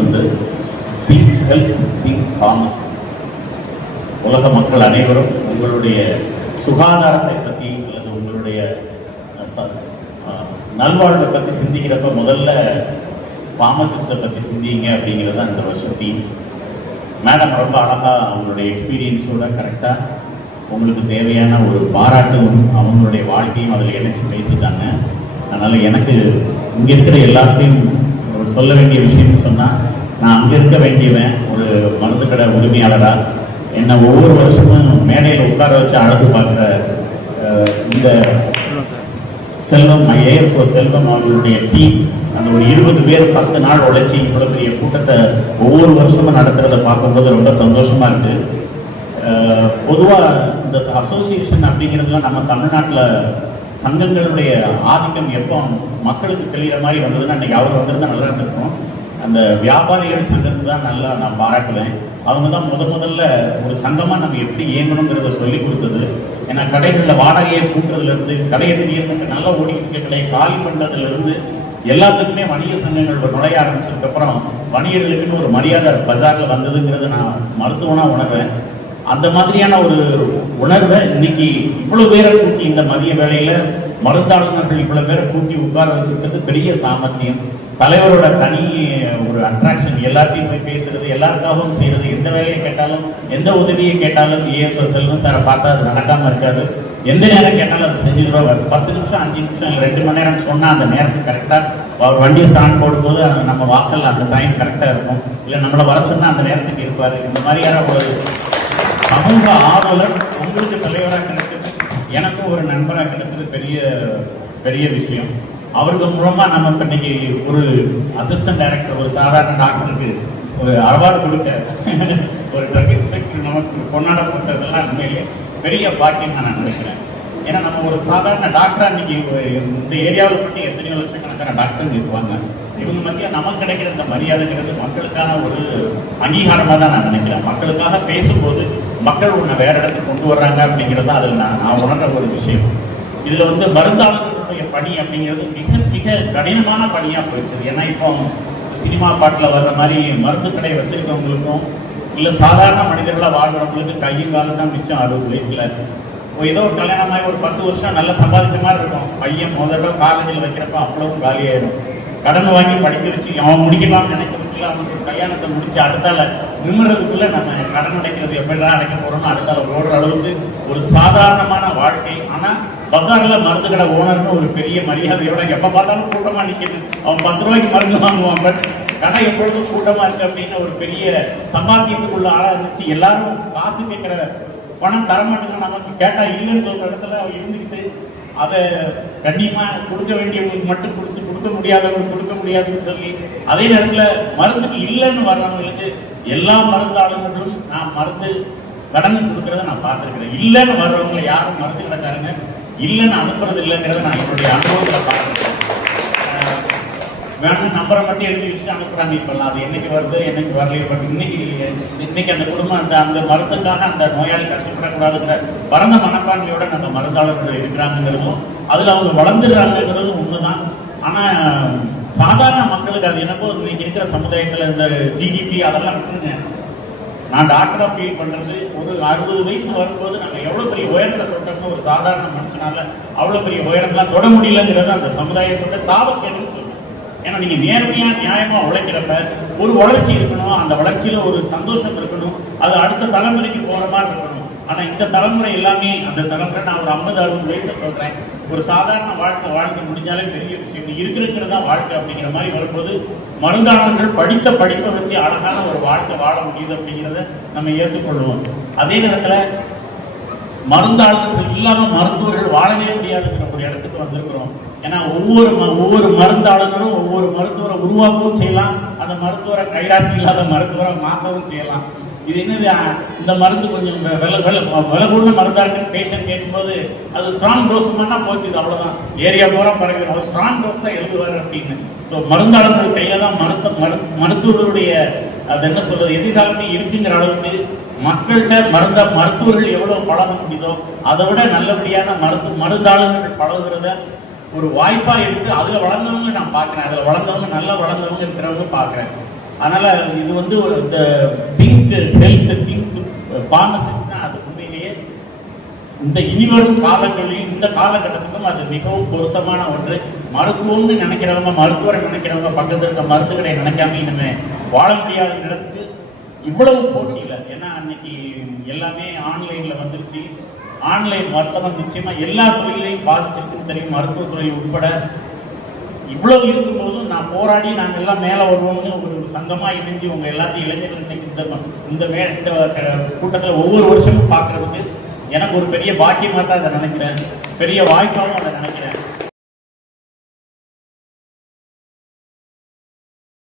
வந்து think health think pharmacist. உலக மக்கள் அனைவரும் உங்களுடைய சுகாதாரத்தை பற்றி அல்லது உங்களுடைய நல்வாழ்வை பற்றி சிந்திக்கிறப்ப முதல்ல ஃபார்மசிஸ்ட்டை பற்றி சிந்திங்க அப்படிங்கிறது தான் இந்த வருஷம் தீம். மேடம் ரொம்ப அழகாக அவங்களுடைய எக்ஸ்பீரியன்ஸோட கரெக்டாக உங்களுக்கு தேவையான ஒரு பாராட்டும் அவங்களுடைய வாழ்க்கையும் அதில் இணைச்சி பேசிட்டாங்க. அதனால் எனக்கு இங்கே இருக்கிற எல்லாத்தையும் சொல்ல வேண்டிய விஷயம்னு சொன்னால், நான் அங்கே இருக்க வேண்டியவன் ஒரு மருந்து கடை உரிமையாளராக என்னை ஒவ்வொரு வருஷமும் மேடையில் உட்கார வச்சு அழகு பார்க்குற இந்த செல்வம் ஏஎஸ்ஓ செல்வம் அவர்களுடைய டீம், அந்த ஒரு 20 பேர் 10 நாள் உழைச்சி இவ்வளோ பெரிய கூட்டத்தை ஒவ்வொரு வருஷமும் நடத்துறதை பார்க்கும்போது ரொம்ப சந்தோஷமா இருக்கு. பொதுவாக இந்த அசோசியேஷன் அப்படிங்கிறதுலாம் நம்ம தமிழ்நாட்டில் சங்கங்களுடைய ஆதிக்கம் எப்போ மக்களுக்கு தெளிகிற மாதிரி வந்ததுன்னா, அன்றைக்கி அவர் வந்திருந்தா நல்லா இருந்திருக்கும். அந்த வியாபாரிகள் சங்கத்தை தான் நல்லா நான் பாராட்டுவேன். அவங்க தான் முதல்ல ஒரு சங்கமாக நம்ம எப்படி இயங்கணுங்கிறத சொல்லி கொடுத்தது. ஏன்னா கடைகளில் வாடகையை கூட்டுறதுலேருந்து, கடையை திடீர்னு நல்லா ஓடிக்கிட்டு கடையை காலி பண்ணுறதுலேருந்து எல்லாத்துக்குமே வணிக சங்கங்கள் நுழைய ஆரம்பிச்சதுக்கப்புறம் வணிகர்களுக்குன்னு ஒரு மரியாதை பஜாரில் வந்ததுங்கிறது நான் மருத்துவனாக உணர்வேன். அந்த மாதிரியான ஒரு உணர்வை இன்னைக்கு இவ்வளவு பேரை கூட்டி இந்த மதிய வேளையில மருந்தாளுநர்கள் இவ்வளவு பேரை கூட்டி உட்கார வச்சிருக்கிறது பெரிய சாமர்த்தியம். தலைவரோட தனி ஒரு அட்ராக்ஷன், எல்லாத்தையும் போய் பேசுறது, எல்லாருக்காகவும் செய்யறது, எந்த வேலையை கேட்டாலும் எந்த உதவியை கேட்டாலும் ஏஎஸ்ஓ செல்வம் சாரை பார்த்தா அது நடக்காம இருக்காது. எந்த நேரம் கேட்டாலும் அதை செஞ்சுக்கிறோம். 10 நிமிஷம் 5 நிமிஷம் 2 மணி நேரம் சொன்னால் அந்த நேரத்துக்கு கரெக்டாக அவர் வண்டியை ஸ்டாண்ட் போடும்போது நம்ம வாசல் அந்த டைம் கரெக்டாக இருக்கும். இல்லை நம்மளை வர சொன்னால் அந்த நேரத்துக்கு இருப்பார். இந்த மாதிரியான ஒரு சமூக ஆர்வலர் உங்களுக்கு தலைவராக கிடைச்சது, எனக்கும் ஒரு நண்பராக கிடைச்சது பெரிய பெரிய விஷயம். அவருக்கு மூலமாக நம்ம இப்போ இன்னைக்கு ஒரு அசிஸ்டன்ட் டைரக்டர், ஒரு சாதாரண டாக்டருக்கு ஒரு அவார்டு கொடுக்க ஒரு ட்ரக் இன்ஸ்பெக்டர் நமக்கு கொண்டாடப்பட்டதெல்லாம் உண்மையிலே பெரிய பாக்கியம் நான் நினைக்கிறேன். ஏன்னா நம்ம ஒரு சாதாரண டாக்டராக இன்னைக்கு இந்த ஏரியாவில் பற்றி எத்தனையோ லட்சக்கணக்கான டாக்டர் இருப்பாங்க. இவங்க மத்தியில் நமக்கு கிடைக்கிற இந்த மரியாதைங்கிறது மக்களுக்கான ஒரு அங்கீகாரமாக தான் நான் நினைக்கிறேன். மக்களுக்காக பேசும்போது மக்கள் ஒன்று வேற இடத்துக்கு கொண்டு வர்றாங்க அப்படிங்கிறது தான் அதில் நான் உணர்ற ஒரு விஷயம். இதில் வந்து மருந்தாளர்களுடைய பணி அப்படிங்கிறது மிக மிக கடினமான பணியாக போயிடுச்சு. ஏன்னா இப்போ சினிமா பாட்டில் வர்ற மாதிரி மருந்து கடை வச்சிருக்கவங்களுக்கும் இல்லை சாதாரண மனிதர்களாக வாழ்கிறவங்களுக்கு கையும் காலம் தான் மிச்சம். 60 வயசுல ஏதோ ஒரு கல்யாணமாகி ஒரு 10 வருஷம் நல்லா சம்பாதிச்ச மாதிரி இருக்கும். பையன் முதல்ல காலேஜில் வைக்கிறப்ப அவ்வளவும் காலியாயிடும். கடன் வாங்கி படிக்க வச்சு அவன் முடிக்கலாம்னு நினைக்கிறதுக்குள்ள அவனுக்கு ஒரு கல்யாணத்தை முடிச்சு அடுத்தால நிமிடுறதுக்குள்ள நம்ம கடன் அடைக்கிறது எப்படிதான் அடைக்க போறோம்னு அடுத்தால ஓடுற அளவுக்கு ஒரு சாதாரணமான வாழ்க்கை. ஆனா பசார்ல மருந்து கடை ஓனர்னு ஒரு பெரிய மரியாதையோட எப்ப பார்த்தாலும் கூட்டமா நிற்கிறது. அவன் 10 ரூபாய்க்கு மருந்து வாங்குவான், பட் கடை எப்பொழுதும் கூட்டமா இருக்கு அப்படின்னு ஒரு பெரிய சம்பாத்தியத்துக்குள்ள ஆளா இருந்துச்சு. எல்லாரும் காசு கேட்கிற பணம் தரமாட்டேங்க, நமக்கு கேட்டா இல்லைன்னு சொல்ற இடத்துல அவன் இருந்துக்கிட்டு அதை கண்டிப்பா கொடுக்க வேண்டியவங்களுக்கு மட்டும் கொடுக்க முடியாதவங்களுக்கு கொடுக்க முடியாதுன்னு சொல்லி, அதே நேரத்தில் மருந்துக்கு இல்லைன்னு வர்றவங்களுக்கு எல்லா மருந்தாளர்களும் நான் மருந்து கடன் கொடுக்கறத நான் பார்த்துருக்கிறேன். இல்லைன்னு வர்றவங்களை யாரும் மருந்து கிடக்காருங்க இல்லைன்னு அனுப்புறது இல்லைங்கிறத நான் என்னுடைய அனுபவத்தில் பார்த்துருக்கேன். வேணும் நம்பரை மட்டும் எழுதி வச்சுட்டு அனுப்புறாங்க. இப்பெல்லாம் அது என்னைக்கு வருது என்னைக்கு வரலையே. பட் இன்னைக்கு அந்த குடும்பம் அந்த மருந்துக்காக அந்த நோயாளி கஷ்டப்படக்கூடாதுங்கிற பரந்த மனப்பான்மையோட நம்ம மருந்தாளர்கள் இருக்கிறாங்கிறதும் அதில் அவங்க வளர்ந்துடுறாங்கிறதும் உண்மைதான். ஆனால் சாதாரண மக்களுக்கு அது என்னப்போ இன்னைக்கு இருக்கிற சமுதாயத்தில் இந்த ஜிடிபி அதெல்லாம் விட்டுருங்க. நான் டாக்டராக ஃபீல் பண்ணுறது ஒரு 60 வயசு வரும்போது நம்ம எவ்வளோ பெரிய உயரத்தை தொட்டோம்னு ஒரு சாதாரண மனுஷனால அவ்வளோ பெரிய உயரம்லாம் தொட முடியலங்கிறது அந்த சமுதாயத்தோட சாபக்கேடுன்னு சொல்லுவேன். ஏன்னா நீங்கள் நேர்மையாக நியாயமாக உழைக்கிறப்ப ஒரு வளர்ச்சி இருக்கணும், அந்த வளர்ச்சியில் ஒரு சந்தோஷம் இருக்கணும், அது அடுத்த தலைமுறைக்கு போகிற மாதிரி இருக்கணும். ஆனால் இந்த தலைமுறை எல்லாமே அந்த தலைமுறை நான் ஒரு 50-60 வயசை சொல்கிறேன், ஒரு சாதாரண வாழ்க்கை முடிஞ்சாலே பெரிய விஷயம் இருக்கிறதா வாழ்க்கை அப்படிங்கிற மாதிரி வரும்போது மருந்தாளர்கள் படித்த படிப்பை வச்சு அழகான ஒரு வாழ்க்கை வாழ முடியுது அப்படிங்கிறத நம்ம ஏற்றுக்கொள்வோம். அதே நேரத்தில் மருந்தாளர்கள் இல்லாமல் மருத்துவர்கள் வாழவே முடியாதுங்கிற ஒரு இடத்துக்கு வந்திருக்கிறோம். ஏன்னா ஒவ்வொரு மருந்தாளர்களும் ஒவ்வொரு மருத்துவரை உருவாக்கவும் செய்யலாம், அந்த மருத்துவரை கைராசி இல்லாத மருத்துவரை மாற்றவும் செய்யலாம். இது என்னது, இந்த மருந்து கொஞ்சம் விலை கூட மருந்தாருக்கு பேஷண்ட் கேட்கும்போது அது ஸ்ட்ராங் டோஸ் பண்ணால் போச்சு, அவ்வளோதான், ஏரியா பூரா பரவிடும், அவர் ஸ்ட்ராங் டோஸ் தான் எழுதுவார் அப்படின்னு. ஸோ மருந்தாளர்கள் கையில் தான் மருத்துவர்களுடைய அது என்ன சொல்றது எதிர்காலமே இருக்குங்கிற அளவுக்கு மக்கள்கிட்ட மருத்துவர்கள் எவ்வளவு பழக முடியுதோ அதை விட நல்லபடியான மருந்தாளர்கள் பழகுறத ஒரு வாய்ப்பா எடுத்து அதுல வளர்ந்தவங்க நான் பார்க்கிறேன். அதுல வளர்ந்தவங்க நல்லா வளர்ந்தவங்க இருக்கிறவங்க பார்க்கிறேன். அதனால இது வந்து இந்த திங்க் ஹெல்த் திங்க் ஃபார்மசிஸ்ட்னா அது உண்மையிலேயே இந்த இனிவரும் காலங்களில் இந்த காலகட்டத்துக்கும் அது மிகவும் பொருத்தமான ஒன்று. மருத்துவம்னு நினைக்கிறவங்க, மருத்துவரை நினைக்கிறவங்க பக்கத்தில் இருக்க மருத்துவரை நினைக்காம இனிமே வாழ முடியாத இடத்துக்கு இவ்வளவு போட்டியில. ஏன்னா அன்னைக்கு எல்லாமே ஆன்லைன்ல வந்துருச்சு. ஆன்லைன் வர்த்தகம் நிச்சயமா எல்லா தொழிலையும் பாதிச்சிருக்குன்னு தெரியும், மருத்துவத்துறை உட்பட. இவ்வளவு இருக்கும்போதும் நான் போராடி நாங்கள் எல்லாம் மேலே வருவோம்னு ஒரு சங்கமாக இணைஞ்சு உங்க எல்லாத்தையும் இளைஞர்கள் இந்த கூட்டத்தில் ஒவ்வொரு வருஷமும் பார்க்கறதுக்கு எனக்கு ஒரு பெரிய பாக்கியமாக தான் அதை நினைக்கிறேன், பெரிய வாய்ப்பாகவும் அதை நினைக்கிறேன்.